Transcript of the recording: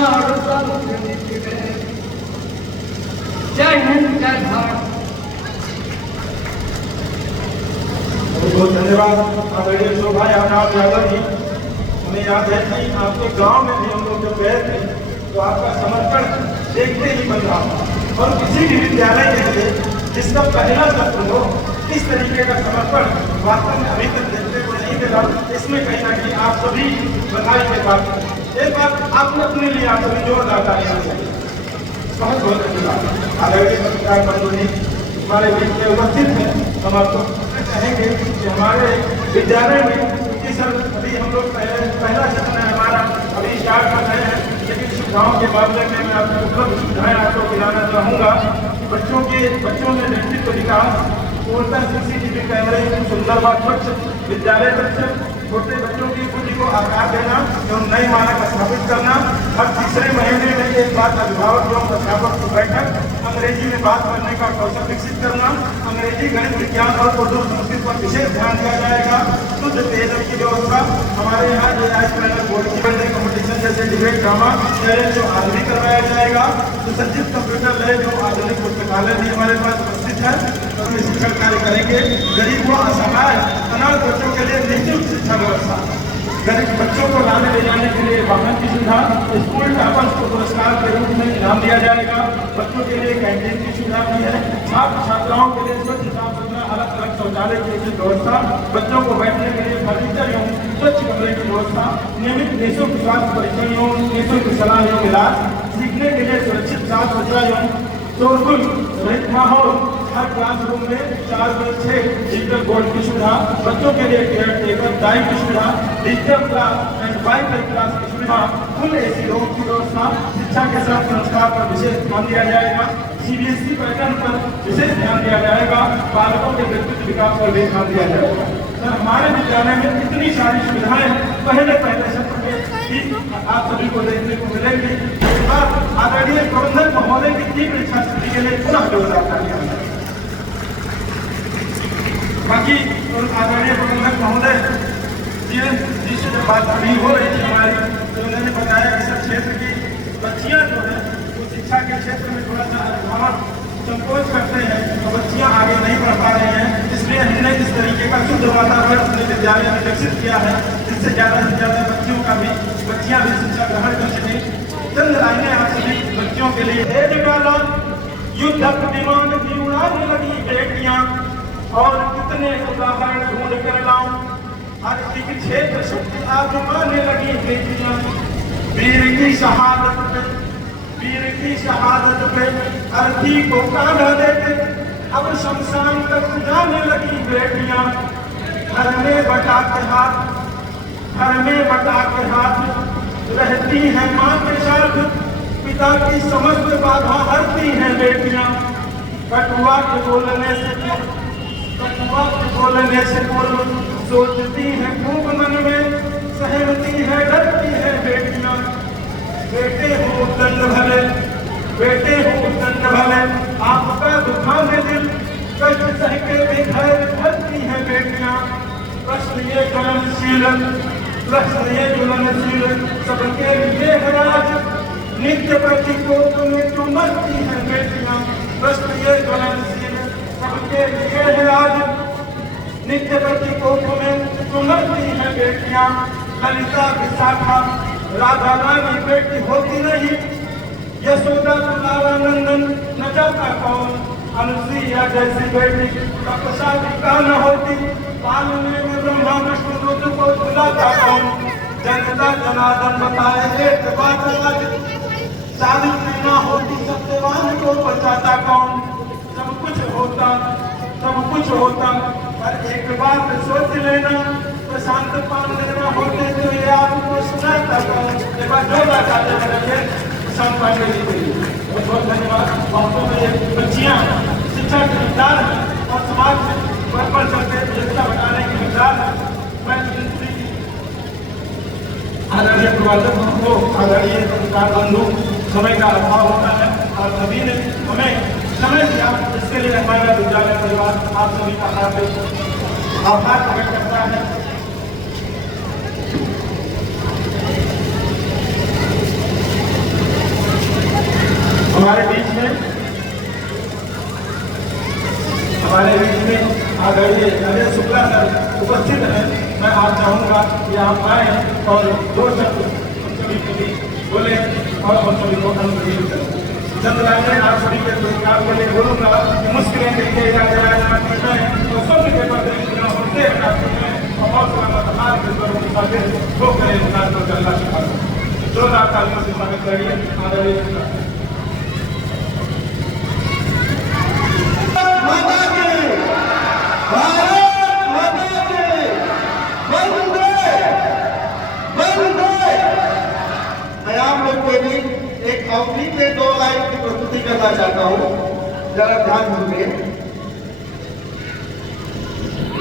और संस्कृति में। जय हिंद, जय भारत। बहुत बहुत धन्यवाद आदरणीय शोभा यादव जी। हमें याद है कि आपके गांव में भी हम लोग जब गए थे तो आपका समर्पण देखते ही बन रहा था और किसी भी विद्यालय के लिए जिसका पहला सत्र हो इस तरीके का समर्पण वास्तव में अभी तक देखने को नहीं मिला। इसमें कहीं ना कहीं आप सभी बधाई के बात हैं। एक बात आपने अपने लिए आप सभी जोरदार तालियां चाहिए। बहुत बहुत धन्यवाद आदरणीय पत्रकार बंधु जी हमारे बीच में उपस्थित हैं। हम आपको कहेंगे कि हमारे विद्यालय में सर अभी हम लोग पहला सत्र है हमारा अभी स्टार्ट कर रहे हैं, लेकिन सुविधाओं के मामले में मैं आपको उपलब्ध सुविधाएं आपको दिलाना चाहूँगा। बच्चों में व्यक्तित्व विकास, पूर्णतः CCTV कैमरे, सुंदर व स्वच्छ विद्यालय परिसर, छोटे बच्चों की बुद्धि को आकार देना एवं नए मानक स्थापित करना। हर तीसरे महीने में एक बार अभिभावक एवं अध्यापक की बैठक, अंग्रेजी में बात करने का कौशल विकसित करना, अंग्रेजी, गणित, विज्ञान और उर्दू संस्कृत पर विशेष ध्यान दिया जाएगा। शुद्ध पेयजल की व्यवस्था, हमारे यहाँ AI पैनल बोर्ड की कॉम्पिटिशन जैसे डिबेट, ड्रामा चैलेंज जो आदमी करवाया जाएगा। सुसज्जित कंप्यूटर लैब जो आधुनिक पुस्तकालय भी हमारे पास उपस्थित है, उसमें शिक्षण कार्य करेंगे। गरीब व असहाय अनाथ बच्चों के लिए निःशुल्क शिक्षा व्यवस्था, गरीब बच्चों को लाने ले जाने के लिए वाहन की सुविधा, स्कूल टॉपर्स को पुरस्कार के रूप में इनाम दिया जाएगा। बच्चों के लिए कैंटीन की सुविधा भी है। छात्र छात्राओं के लिए स्वच्छ साफ सुथरा अलग अलग शौचालय की उचित व्यवस्था, बच्चों को बैठने के लिए फर्नीचर एवं स्वच्छ कमरे की व्यवस्था, नियमित निःशुल्क स्वास्थ्य परीक्षण एवं निःशुल्क सलाह एवं इलाज, सीखने के लिए सुरक्षित साफ सुथरा एवं शोरगुल रहित माहौल, हर क्लासरूम में 4/6 डिजिटल बोर्ड की सुविधा, बच्चों के लिए केयर टेकर डाइट की सुविधा, digital class and wifi class की सुविधा, फुल AC रूम की व्यवस्था, शिक्षा के साथ संस्कार पर विशेष ध्यान दिया जाएगा। CBSE पैटर्न पर विशेष ध्यान दिया जाएगा। बालकों के व्यक्तित्व विकास पर भी ध्यान दिया जाएगा। सर हमारे विद्यालय में इतनी सारी सुविधाएं पहले सत्र में ही आप सभी को देखने को मिलेंगी। आदरणीय प्रबंधक महोदय की तीव्र इच्छा शक्ति के लिए पुनः जोरदार तालियां। बाकी आदरणीय प्रबंधक महोदय जिससे जब बात अभी हो रही थी हमारी, तो उन्होंने बताया कि सब क्षेत्र की बच्चियां जो है वो शिक्षा के क्षेत्र में थोड़ा सा अभिभावक संकोच करते हैं और बच्चियां आगे नहीं बढ़ पा रही हैं। इसलिए हमने इस तरीके का शुद्ध वातावरण अपने विद्यालय में विकसित किया है, जिससे ज़्यादा से ज़्यादा बच्चियां भी शिक्षा ग्रहण कर सकें। चंद लाइनें आप सभी बच्चों के लिए। युद्ध विमान भी उड़ाने लगी बेटियां और कितने उदाहरण ढूंढ कर लाऊं, हर एक क्षेत्र शक्ति आजमाने लगी बेटियां। वीर की शहादत पे अर्थी को कांधा देते अब शमशान तक जाने लगी बेटियां। घर में बटा के हाथ रहती हैं माँ के साथ, पिता की समस्त बाधा हरती हैं बेटियां। कटुआ के बोलने से पूर्व सोचती हैं खूब मन में, सहमती है डरती है बेटियां। बेटे हो दंड भले आपका दुखाने दिल, कष्ट सह के भी खैर भरती हैं बेटियां। प्रश्न ये ज्वलनशील सबके लिए है आज, नित्य प्रतीकों में जो मरती हैं बेटियां। प्रश्न ये ज्वलनशील सबके लिए है आज, नित्य प्रतीकों में जो मरती हैं बेटियां। ललिता विशाखा राधा रानी बेटी होती नहीं, यशोदा दुलारा नंदन न जाता कौन। अनुसुईया जैसी बेटी तपस्या का न होती, पालने में ब्रह्मा विष्णु रुद्र को बुलाता कौन। जनता जनार्दन बताए एक बात आज, सावित्री न होती सत्यवान को बचाता कौन। सब कुछ होता पर एक बात सोच लेना, प्रशांत पांडे न होते तो ये आपको सुनाता कौन। एक बार जोरदार तालियां बजाइए प्रशांत पांडे जी के लिए। बहुत बहुत धन्यवाद। वास्तव में ये बच्चियां शिक्षा के हकदार हैं और समाज में बढ़ चलते एकता बनाने के हकदार हैं। मैं आदरणीय प्रबंधक को, आदरणीय पत्रकार बंधु, समय का अभाव होता है और सभी ने हमें समय दिया, इसके लिए हमारा विद्यालय परिवार आप सभी का आभार प्रकट करता है। हमारे बीच में आदरणीय नरेश शुक्ला सर उपस्थित हैं। मैं आप चाहूँगा कि आप आए और 2 शब्द हम सभी के बीच बोले और हम सभी को अनुग्रहित करें। चंद लाइनें आप सभी के पुरस्कार के लिए बोलूँगा। मुश्किलें देखिए या तो स्वप्न के पर्दे होते हैं और सलामत हाथ के स्वरों के साथ वो करें विकास को चलना सिखा जोरदार तालियों से स्वागत करिए आदरणीय एक अवधि में 2 लाइन की प्रस्तुति करना चाहता हूँ, जरा ध्यान दीजिए।